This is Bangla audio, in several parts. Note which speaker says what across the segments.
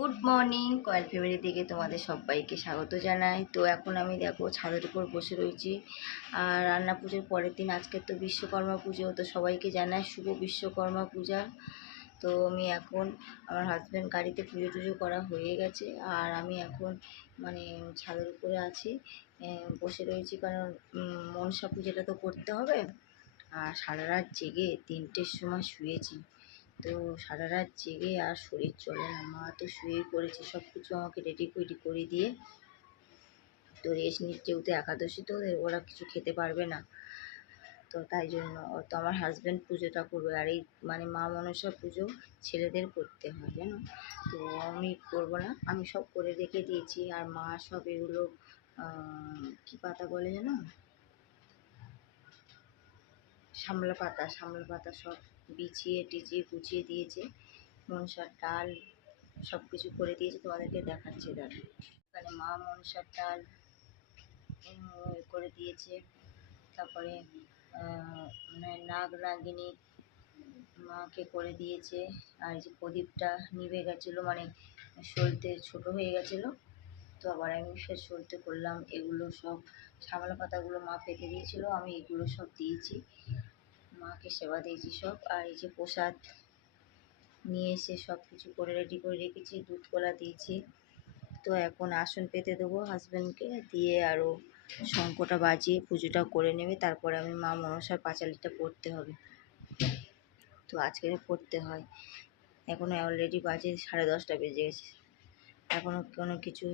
Speaker 1: Good morning. কয়েল ফ্যামিলি থেকে তোমাদের সবাইকে স্বাগত জানাই। তো এখন আমি দেখো ছাদের উপর বসে রয়েছি। আর রান্না পুজোর পরের দিন আজকে তো বিশ্বকর্মা পুজো, তো সবাইকে জানাই শুভ বিশ্বকর্মা পূজা। তো আমি এখন আমার হাজব্যান্ড গাড়িতে পুজো টুজো করা হয়ে গেছে। আর আমি এখন মানে ছাদের উপরে আছি বসে রয়েছি কারণ মনসা পুজোটা তো করতে হবে। আর সারা রাত জেগে তিনটের সময় শুয়েছি। তো সারা রাত জেগে আর শরীর চলে না। মা তো শুয়েই পড়েছে সব কিছু আমাকে রেডি ফেডি করে দিয়ে। তো রেস্ট নিচ্ছে, যেহেতু একাদশী তো ওরা কিছু খেতে পারবে না। তো তাই জন্য তো আমার হাজব্যান্ড পুজোটা করবে। আর এই মানে মা মনসা পুজো ছেলেদের করতে হয়, জানো? তো আমি করব না, আমি সব করে রেখে দিয়েছি। আর মা সব এগুলো কি পাতা বলে জানো শামলা পাতা শামলা পাতা সব বিছিয়ে টিছিয়ে গুছিয়ে দিয়েছে। মনসার ডাল সব কিছু করে দিয়েছে, তোমাদেরকে দেখাচ্ছি দাঁড়া এখানে মা মনসার ডাল করে দিয়েছে। তারপরে মানে নাগ নাগিনী মাকে করে দিয়েছে। আর যে প্রদীপটা নিভে গেছিল মানে সলতে ছোট হয়ে গেছিল। তো আবার আমি সে সলতে করলাম, এগুলো সব শামলা পাতাগুলো মা পেতে দিয়েছিল, আমি এগুলো সব দিয়েছি। মাকে সেবা দিয়েছি সব। আর এই যে প্রসাদ নিয়ে এসে সব কিছু করে রেডি করে রেখেছি, দুধ কলা দিয়েছি। তো এখন আসন পেতে দেবো হাজব্যান্ডকে দিয়ে আরও শঙ্কটা বাজিয়ে পুজোটা করে নেবে। তারপরে আমি মা মনসার পাঁচালিটা পড়তে হবে। তো আজকে পড়তে হয়। এখনও অলরেডি বাজে সাড়ে দশটা বেজে গেছে। এখনও কোনো কিছু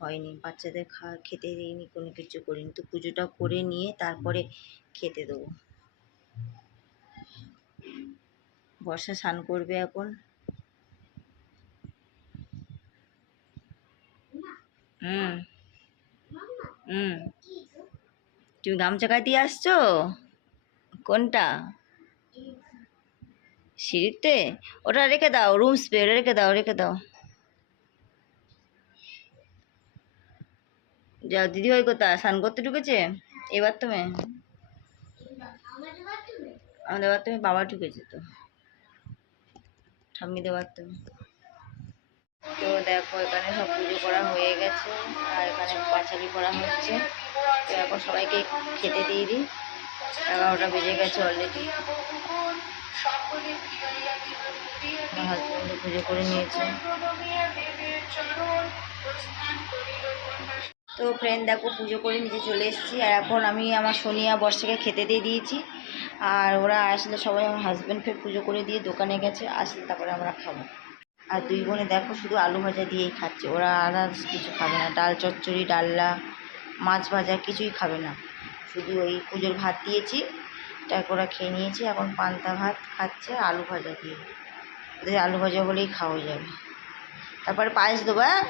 Speaker 1: হয়নি। বাচ্চাদের খা, খেতে দিইনি, কোনো কিছু করিনি। তো পুজোটা করে নিয়ে তারপরে খেতে দেবো। বর্ষা স্নান করবে এখন। হুম হুম। তুমি গামছা কাটিয়ে আসছো? কোনটা? সিঁড়িতে? ওটা রেখে দাও রুম স্প্রে রেখে দাও রেখে দাও। যাও দিদিভাই কোথা স্নান করতে ঢুকেছে? এবার তুমি আমাদের বাবা ঢুকেছে তো। ঠাম্মিদের বাথরুমে তো দেখো, এখানে সব পুজো করা হয়ে গেছে, আর এখানে পাঁচালি করা হচ্ছে। তো এখন সবাইকে খেতে দিয়ে দিই। এগারোটা বেজে গেছে অলরেডি আমার হাজব্যান্ড পুজো করে নিয়েছে। তো ফ্রেন্ড দেখো, পুজো করে নিচে চলে এসেছি। আর এখন আমি আমার সোনিয়া বর্ষাকে খেতে দিয়ে দিয়েছি। আর ওরা আসলে সবাই আমার হাজব্যান্ড ফের পুজো করে দিয়ে দোকানে গেছে আসলে তারপরে আমরা খাব। আর দুই বোনে দেখো শুধু আলু ভাজা দিয়েই খাচ্ছে। ওরা আদার্স কিছু খাবে না। ডাল চচ্চড়ি, ডালনা, মাছ ভাজা কিছুই খাবে না। শুধু ওই পুজোর ভাত দিয়েছি তারপর ওরা খেয়ে নিয়েছে। এখন পান্তা ভাত খাচ্ছে, আলু ভাজা দিয়ে। ওদের আলু ভাজা হলেই খাওয়া যাবে। তারপরে পায়েস দেবো হ্যাঁ?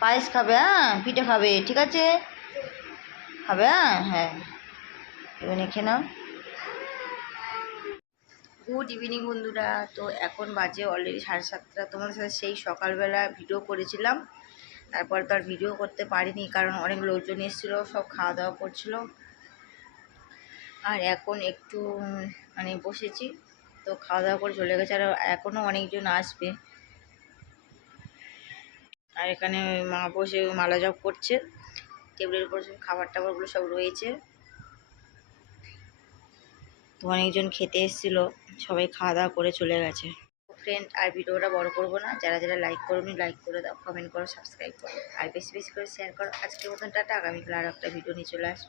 Speaker 1: পায়েস খাবে হ্যাঁ? পিঠে খাবে, ঠিক আছে? খাবে হ্যাঁ? হ্যাঁ। এবার খেয়ে নাও। গুড ইভিনিং বন্ধুরা। তো এখন বাজে অলরেডি সাড়ে সাতটা। তোমাদের সাথে সেই সকালবেলা ভিডিও করেছিলাম। তারপর তো আর ভিডিও করতে পারিনি, কারণ অনেক লোকজন এসেছিল, সব খাওয়া দাওয়া করছিল। আর এখন একটু মানে বসেছি। তো খাওয়া দাওয়া করে চলে গেছে। আর এখনও অনেকজন আসবে। আর এখানে মা বসে মালা জপ করছে। টেবিলের উপর সব খাবার টাবারগুলো সব রয়েছে। তো অনেকজন খেতে এসেছিল। সবাই খাওয়া দাওয়া করে চলে গেছে। ফ্রেন্ড আর ভিডিওটা বড় করব না। যারা যারা লাইক করুন লাইক করে দাও কমেন্ট করো সাবস্ক্রাইব করো। আর বেশি বেশি করে শেয়ার করো। আজকের মতন টাটা। আগামীকাল আর একটা ভিডিও নিয়ে চলে আসব।